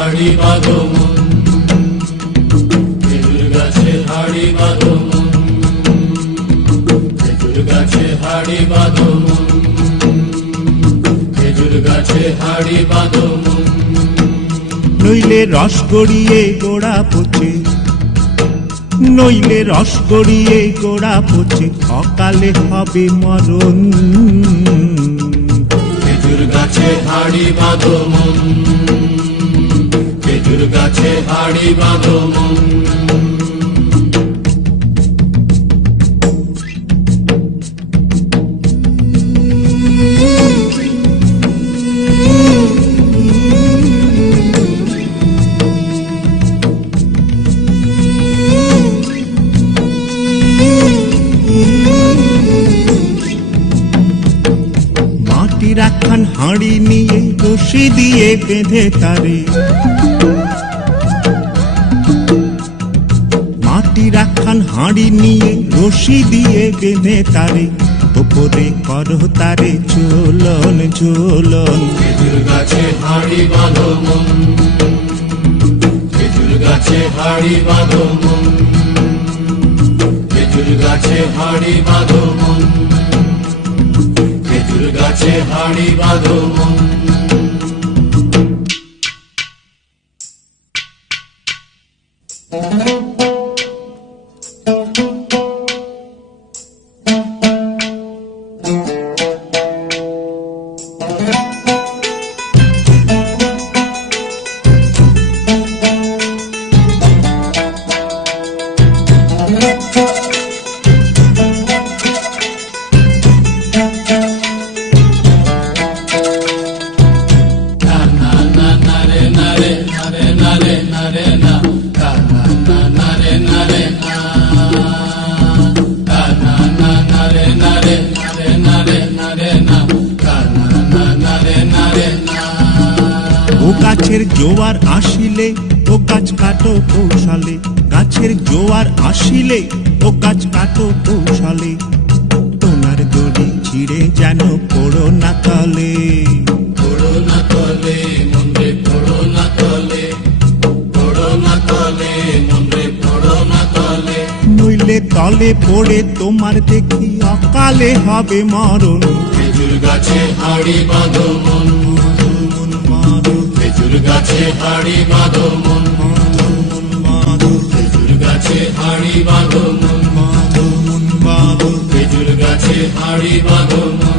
হাড়ি বাঁধো মন, খেজুর গাছে হাড়ি বাঁধো মন, খেজুর গাছে হাড়ি বাঁধো মন, খেজুর গাছে হাড়ি বাঁধো মন। নইলে রস গড়িয়ে গোড়া পচে, নইলে রস গড়িয়ে গোড়া পচে, অকালে হবে মরণ। খেজুর গাছে হাড়ি বাঁধো মন, খেজুর গাছে হাড়ি বাঁধো মন। মাটির একখান হাঁড়ি নিয়ে রশি দিয়ে বেঁধে তারে, মাটির একখান হাঁড়ি নিয়ে রশি দিয়ে বেঁধে তারে, ওপরে করো তারে ঝোলন ঝোলন। খেজুর গাছে হাড়ি বাঁধো মন, খেজুর গাছে হাড়ি বাঁধো মন, খেজুর গাছে হাড়ি বাঁধো মন, খেজুর গাছে হাড়ি বাঁধো মন। ও গাছের জোয়ার আসিলে ও গাছ কাটো কৌশলে, গাছের জোয়ার আসিলে ও গাছ কাটো কৌশলে, তোমার দড়ি ছিঁড়ে যেন পড়ো না তলে। পড়ো না তলে মন্রে, পড়ো না তলে, পড়ো না তলে মন্রে, পড়ো না তলে। নইলে তলে পড়ে তোমার দেখি অকালে হবে মরণ। খেজুর গাছে হাড়ি বাঁধো মন, খেজুর গাছে হাড়ি বাঁধো মন, খেজুর গাছে হাড়ি বাঁধো মন, খেজুর গাছে হাড়ি বাঁধো মন।